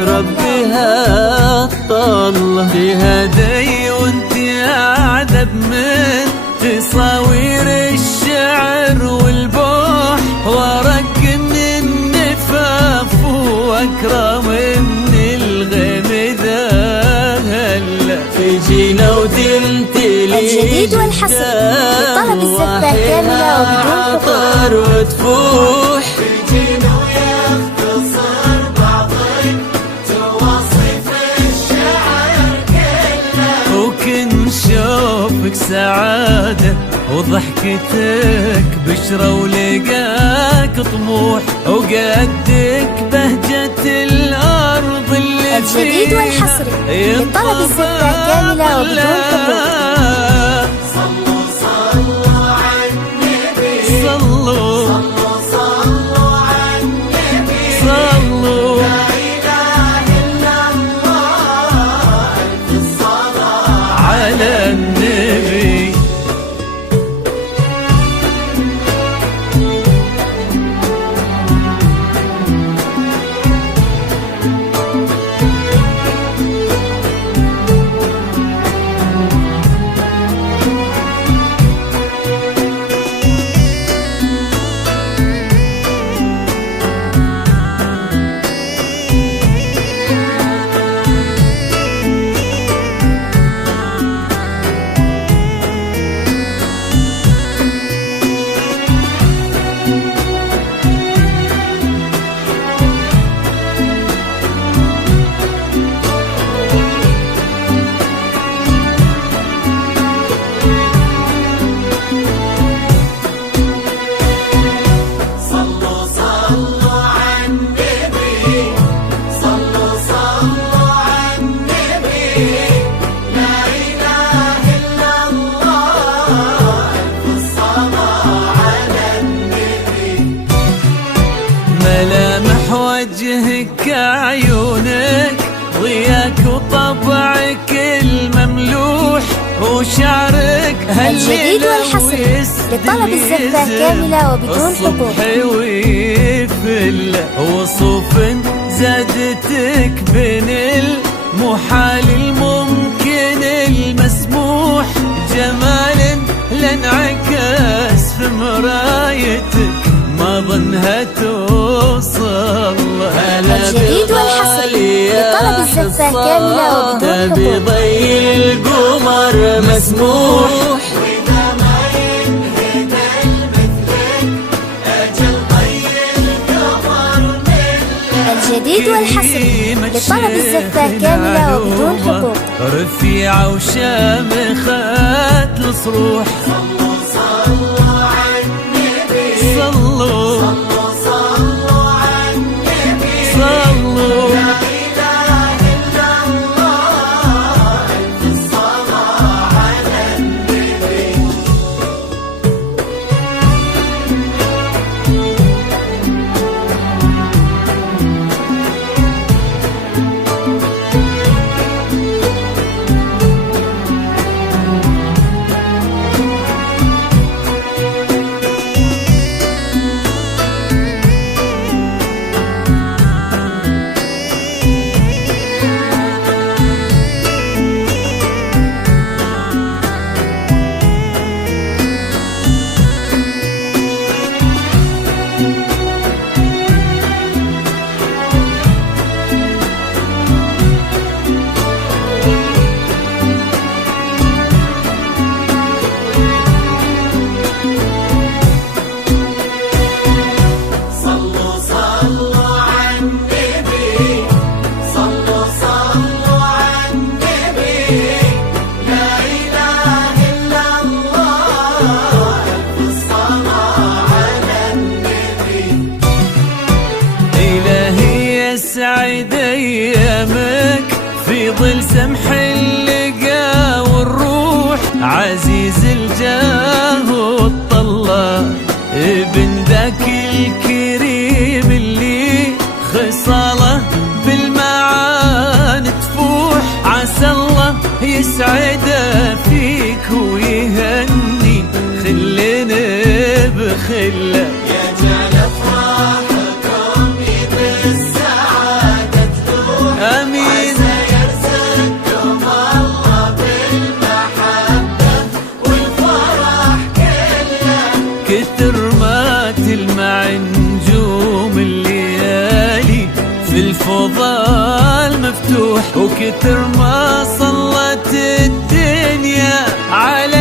ربها الطلة فيها دي وانت اعذب من تصاوير الشعر والبوح، وارق من النفاف واكرم من الغيم ذا هلا تجينا وتمتلي الجديد والحصري لطلب الزبدة كاملة وبدون خطر وتفوح. تجينا ويختصر بعضك تواصف الشعر كله، وكن شوفك سعادة وضحكتك بشرة ولقاك طموح، وقدك بهجة الأرض اللي الجديد والحصري لطلب الزبدة كاملة وبدون حقوق. صلوا صلوا على النبي، صلوا صلوا على النبي، صلوا لا إله إلا الله، ألف الصلاة على النبي. صلوا صلوا على النبي، صلوا صلوا على النبي، لا إله إلا الله، ألف الصلاة على النبي. ملامح وجهك عيونك ضياك وطبعك المملوح، وشعرك الجديد والحصري لطلب الزبدة كاملة وبدون حقوق. الصبح ويفل وصوف زادتك بين المحال الممكن المسموح، جمال لانعكس في مرايتك ما ظنها توصل. الجديد والحصري لطلب الزبدة كاملة وبدون حقوق. بضي القمر مسموح، وإذا ما ينهد المثلك أجل طي القمر من الجديد والحصري لطلب الزبدة كاملة وبدون حقوق. رفيعة وشامخة الصروح. صلوا صلوا على النبي، صلوا صلوا صلوا على النبي، صلوا لا إله إلا الله، ألف الصلاة على النبي. صلوا صلوا على النبي، صلوا صلوا على النبي، لا إله إلا الله، ألف الصلاة على النبي. إلهي يسعد أيامك في ظل سمح اللقا والروح، عزيز الجاه والطلة ابن ذاك الكريم اللي خصاله بالمعاني تفوح، عسى الله يسعده فيك ويهني خلنا بخله. يا جعل أفراحكم بالسعادة تلوح، الفضل مفتوح وكتر ما صلت الدنيا على